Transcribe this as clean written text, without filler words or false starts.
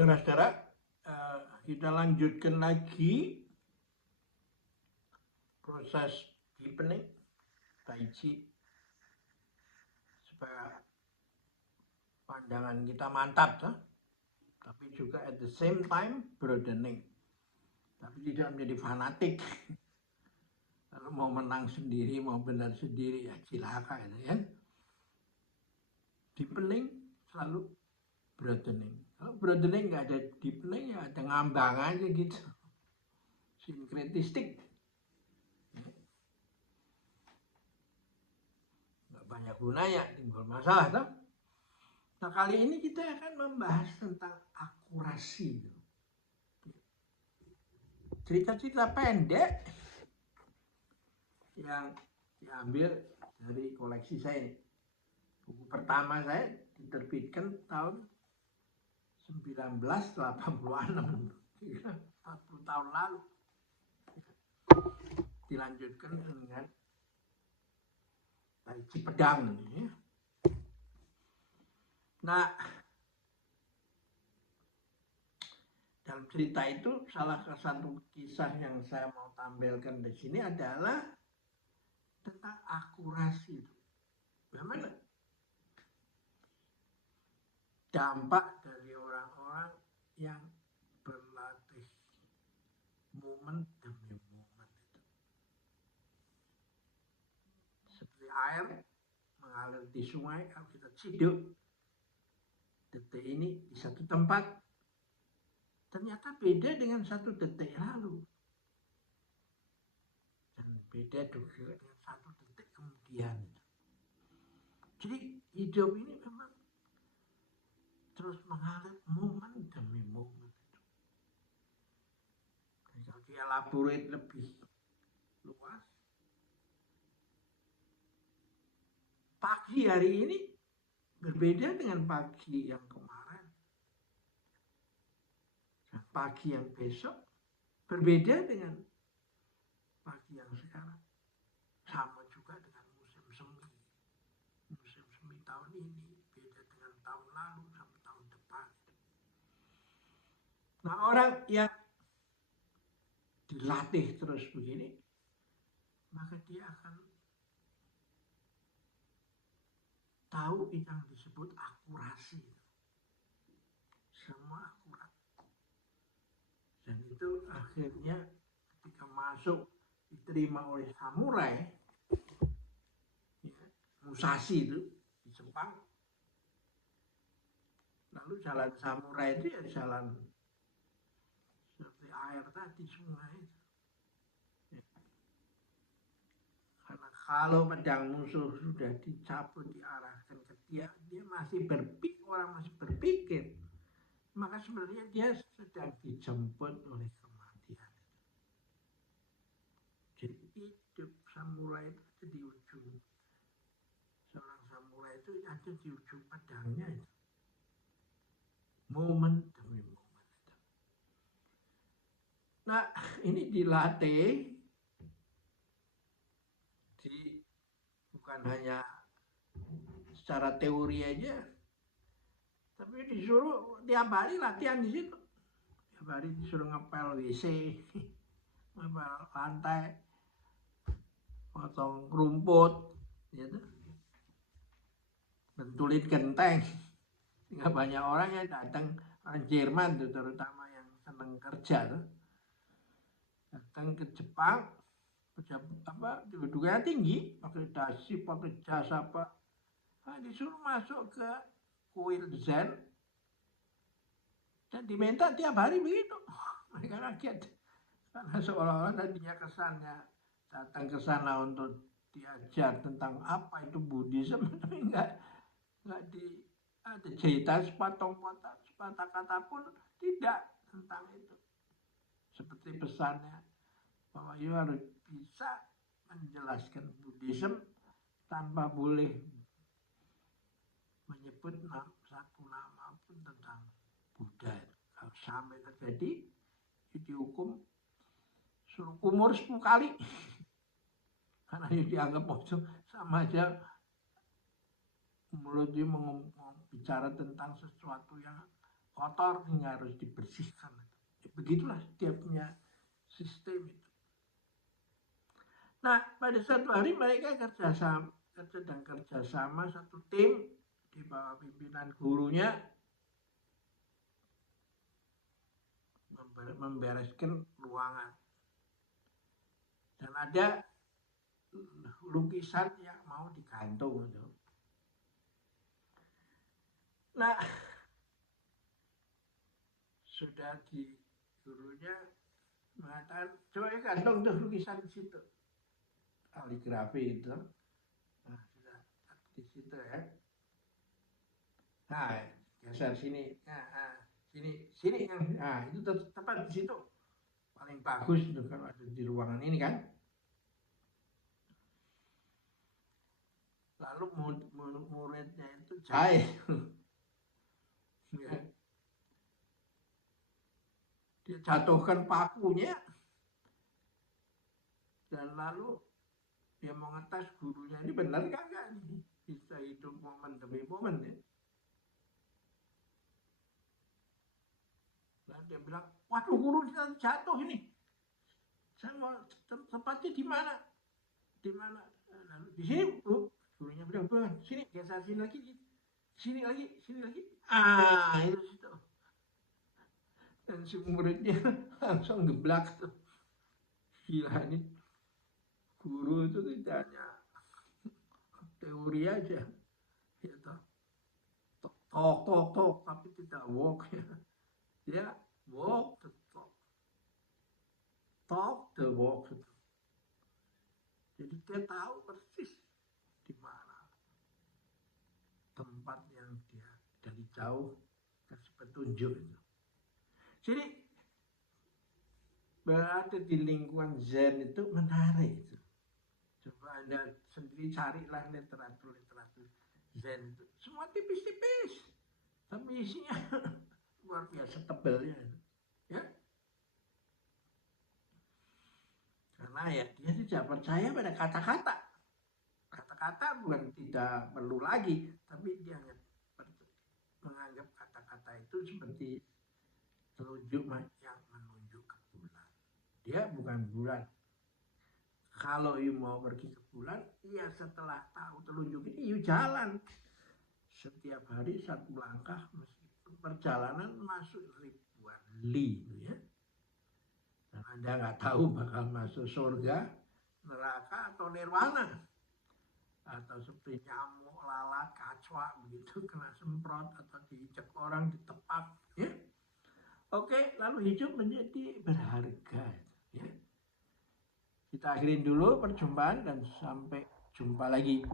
Saudara-saudara, kita lanjutkan lagi proses deepening Tai Chi supaya pandangan kita mantap, tapi juga at the same time broadening, tapi tidak menjadi fanatik. Kalau mau menang sendiri, mau benar sendiri, ya cilaka itu kan. Deepening selalu broadening. Kalau broadening nggak ada deepening, ya ada ngambang aja gitu. Sinkretistik. Nggak banyak gunanya, timbul masalah toh. Nah, kali ini kita akan membahas tentang akurasi. Cerita-cerita pendek yang diambil dari koleksi saya. Buku pertama saya diterbitkan tahun 1986, 40 tahun lalu. Dilanjutkan dengan Tai Chi pedang. Nah, dalam cerita itu salah satu kisah yang saya mau tampilkan di sini adalah tentang akurasi. Bagaimana dampak dari orang-orang yang berlatih momen demi momen itu. Seperti air mengalir di sungai, kalau kita ciduk detik ini di satu tempat, ternyata beda dengan 1 detik lalu. Dan beda juga dengan 1 detik kemudian. Jadi hidup ini memang terus mengalir momen demi momen. Dan kalau dielaborate lebih luas, pagi hari ini berbeda dengan pagi yang kemarin. Dan pagi yang besok berbeda dengan pagi yang sekarang. Sama juga dengan musim semi. Musim semi tahun ini beda dengan tahun lalu sampai tahun depan. Nah, orang yang dilatih terus begini, maka dia akan tahu yang disebut akurasi. Semua akurat. Dan itu akhirnya ketika masuk diterima oleh samurai, ya, Musashi itu di Jepang. Lalu jalan samurai itu ya jalan seperti air tadi, sungai. Ya. Karena kalau pedang musuh sudah dicabut, diarahkan ke dia, dia masih berpikir, orang masih berpikir, maka sebenarnya dia sedang dijemput oleh kematian. Jadi hidup samurai itu ada di ujung. Seorang samurai itu ada di ujung pedangnya itu. Momen demi momen. Nah, ini dilatih bukan hanya secara teori aja, tapi disuruh tiap hari latihan di situ. Tiap hari disuruh ngepel WC, ngepel lantai, potong rumput, gitu. Bentulin genteng. Nggak banyak orang yang datang, orang Jerman tuh, terutama yang senang kerja tuh, datang ke Jepang, kedudukannya tinggi, pakai dasi, pakai jas apa, disuruh masuk ke kuil Zen dan diminta tiap hari begitu. Mereka kaget karena seolah-olah tadinya kesannya datang ke sana untuk diajar tentang apa itu Buddhism, tapi enggak ada cerita sepatah kata pun tidak tentang itu. Seperti pesannya bahwa you harus bisa menjelaskan Buddhism tanpa boleh menyebut satu nama pun tentang Buddha. Kalau sampai terjadi, dihukum suruh kumur 10 kali. Karena dia dianggap sama aja mulut dia bicara tentang sesuatu yang kotor tinggal harus dibersihkan. Begitulah dia punya sistem itu. Nah, pada suatu hari mereka sedang kerjasama satu tim di bawah pimpinan gurunya membereskan ruangan. Dan ada lukisan yang mau digantung itu. Nah, sudah di gurunya mengatakan, coba gantung tuh lukisan di situ. Kaligrafi itu. Nah, sudah di situ ya. Nah, geser sini. Nah, sini. Nah, itu tepat di situ. Paling bagus itu kalau ada di ruangan ini kan. Lalu muridnya itu jahil. Ya. Dia jatuhkan pakunya. Dan lalu dia mau ngetes gurunya, ini benar kagak nih? Bisa hidup momen demi momen ya. Lalu dia bilang, waduh guru jatuh ini. Saya mau tempatnya di mana? Di mana? Lalu di sini, Bu. Gurunya bilang, sini, geser sini lagi. Sini lagi. Ah, itu situ. Dan si muridnya langsung geblak tuh. Gila ini. Guru itu tidak hanya teori aja. Ya, talk, tapi tidak walk ya. Dia walk the talk. Talk the walk. Jadi dia tahu persis di mana tempat yang dia dari jauh kasih petunjuk itu. Jadi berada di lingkungan Zen itu menarik itu. Coba Anda sendiri carilah literatur Zen itu. Semua tipis-tipis. Tapi isinya luar biasa tebelnya. Ya. Karena ya dia tidak percaya pada kata-kata. Kata-kata bukan tidak perlu lagi, tapi dia menganggap kata-kata itu seperti telunjuk yang menunjuk ke bulan. Dia bukan bulan. Kalau you mau pergi ke bulan, ya setelah tahu telunjuk ini, you jalan. Setiap hari satu langkah, meskipun perjalanan masuk ribuan li. Ya. Dan Anda nggak tahu bakal masuk surga, neraka, atau nirwana. Atau seperti nyamuk, lalat, kacwa, begitu, kena semprot, atau diinjak orang, ditepak. Ya. Oke, lalu hidup menjadi berharga. Ya. Kita akhirin dulu perjumpaan dan sampai jumpa lagi.